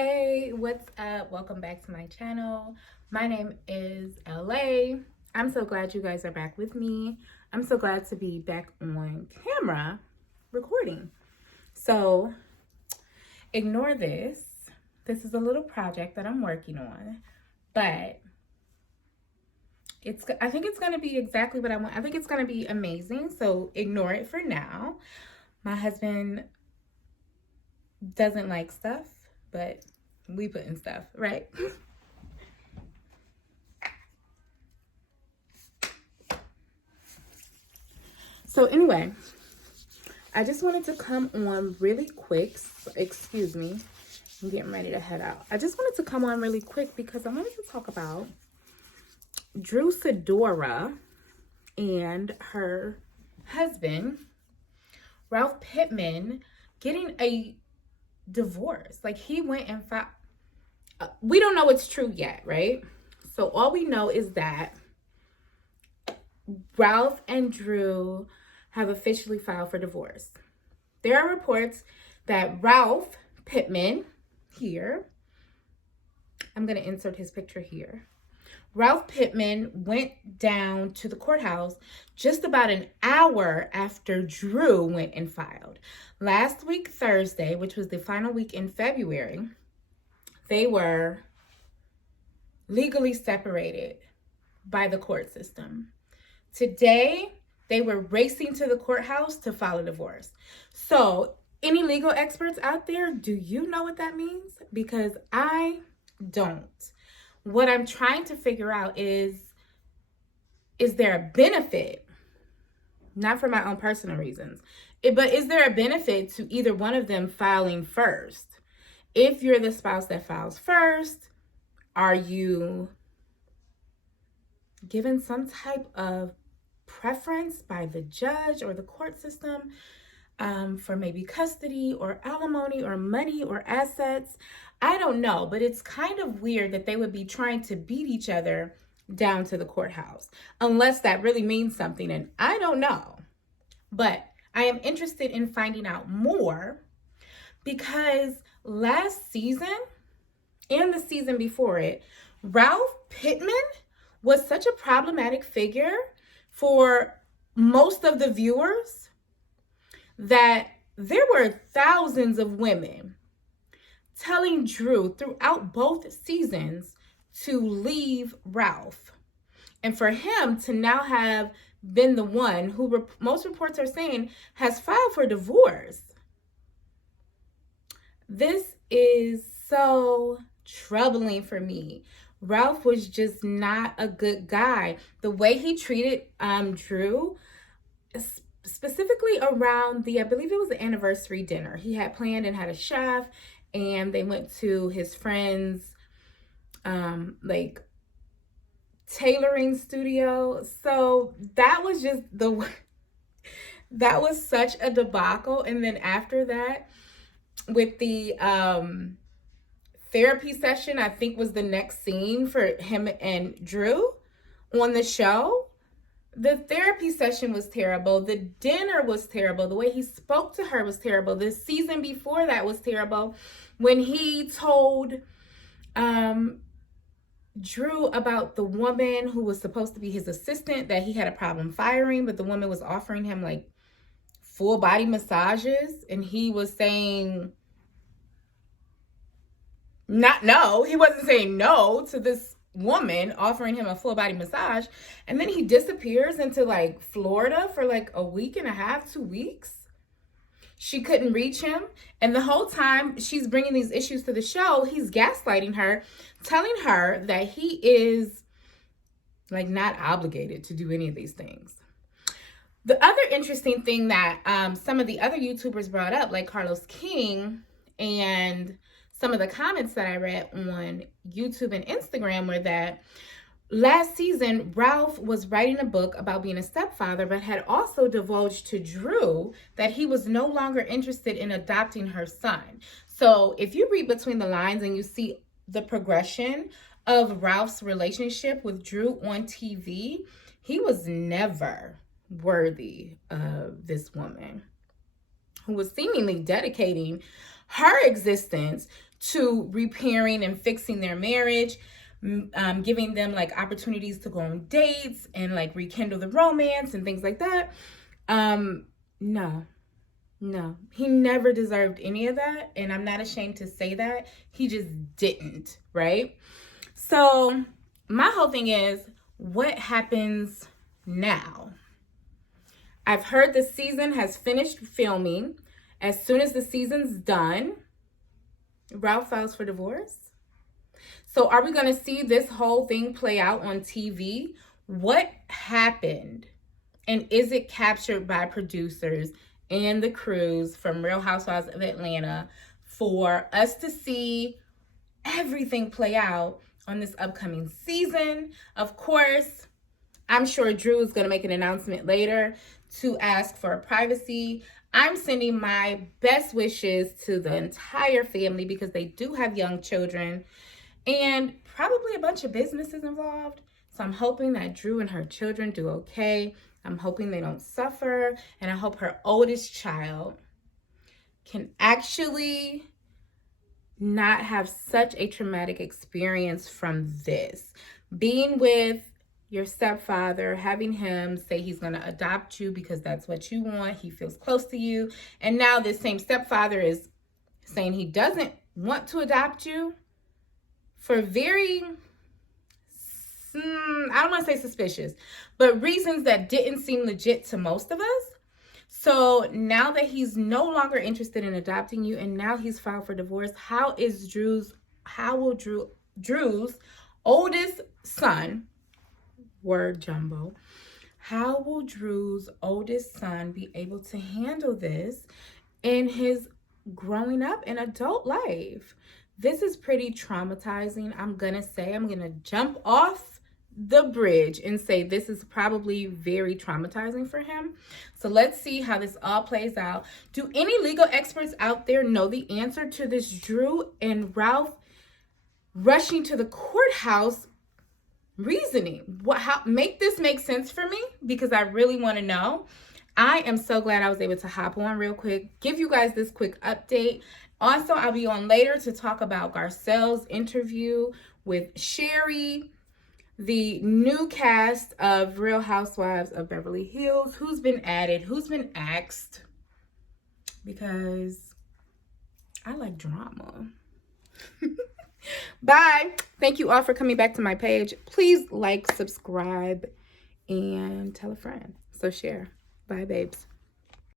Hey, what's up? Welcome back to my channel. My name is LA. I'm so glad you guys are back with me. I'm so glad to be back on camera recording. So ignore this. This is a little project that I'm working on, but I think it's going to be exactly what I want. I think it's going to be amazing. So ignore it for now. My husband doesn't like stuff, but we put in stuff, right? So anyway, I just wanted to come on really quick. Excuse me. I'm getting ready to head out. I just wanted to come on really quick because I wanted to talk about Sidora and her husband, Ralph Pittman, getting a divorce. Like, he went and filed. We don't know it's true yet, right? So all we know is that Ralph and Drew have officially filed for divorce. There are reports that Ralph Pittman, here, I'm going to insert his picture here. Ralph Pittman went down to the courthouse just about an hour after Drew went and filed. Last week, Thursday, which was the final week in February, they were legally separated by the court system. Today, they were racing to the courthouse to file a divorce. So, any legal experts out there, do you know what that means? Because I don't. What I'm trying to figure out is there a benefit, not for my own personal reasons, but is there a benefit to either one of them filing first? If you're the spouse that files first, are you given some type of preference by the judge or the court system for maybe custody or alimony or money or assets? I don't know, but it's kind of weird that they would be trying to beat each other down to the courthouse, unless that really means something, and I don't know. But I am interested in finding out more because last season and the season before it, Ralph Pittman was such a problematic figure for most of the viewers that there were thousands of women telling Drew throughout both seasons to leave Ralph. And for him to now have been the one who most reports are saying has filed for divorce. This is so troubling for me. Ralph was just not a good guy. The way he treated Drew, specifically around I believe it was the anniversary dinner. He had planned and had a chef, and they went to his friend's tailoring studio. So that was just that was such a debacle. And then after that, with the therapy session, I think was the next scene for him and Drew on the show. The therapy session was terrible. The dinner was terrible. The way he spoke to her was terrible. The season before that was terrible. When he told Drew about the woman who was supposed to be his assistant that he had a problem firing, but the woman was offering him like full body massages, and he was saying he wasn't saying no to this woman offering him a full body massage. And then he disappears into like Florida for like a week and a half, 2 weeks. She couldn't reach him. And the whole time she's bringing these issues to the show, he's gaslighting her, telling her that he is like not obligated to do any of these things. The other interesting thing that some of the other YouTubers brought up, like Carlos King, and some of the comments that I read on YouTube and Instagram, were that last season, Ralph was writing a book about being a stepfather, but had also divulged to Drew that he was no longer interested in adopting her son. So if you read between the lines and you see the progression of Ralph's relationship with Drew on TV, he was never worthy of this woman who was seemingly dedicating her existence to repairing and fixing their marriage, giving them like opportunities to go on dates and like rekindle the romance and things like that. No, he never deserved any of that. And I'm not ashamed to say that. He just didn't, right? So my whole thing is, what happens now? I've heard the season has finished filming. As soon as the season's done, Ralph files for divorce. So are we going to see this whole thing play out on TV? What happened? And is it captured by producers and the crews from Real Housewives of Atlanta for us to see everything play out on this upcoming season? Of course, I'm sure Drew is going to make an announcement later to ask for privacy. I'm sending my best wishes to the entire family because they do have young children and probably a bunch of businesses involved. So I'm hoping that Drew and her children do okay. I'm hoping they don't suffer. And I hope her oldest child can actually not have such a traumatic experience from this. Being with your stepfather, having him say he's going to adopt you because that's what you want. He feels close to you. And now this same stepfather is saying he doesn't want to adopt you for very, I don't want to say suspicious, but reasons that didn't seem legit to most of us. So now that he's no longer interested in adopting you and now he's filed for divorce, how will Drew's oldest son, word jumbo, how will Drew's oldest son be able to handle this in his growing up and adult life? This is pretty traumatizing. I'm going to jump off the bridge and say this is probably very traumatizing for him. So let's see how this all plays out. Do any legal experts out there know the answer to this Drew and Ralph rushing to the courthouse reasoning? Make this make sense for me, because I really want to know. I am so glad I was able to hop on real quick, give you guys this quick update. Also, I'll be on later to talk about Garcelle's interview with Sherry, the new cast of Real Housewives of Beverly Hills, who's been added, who's been axed, because I like drama. Bye. Thank you all for coming back to my page. Please like, subscribe, and tell a friend. So share. Bye, babes.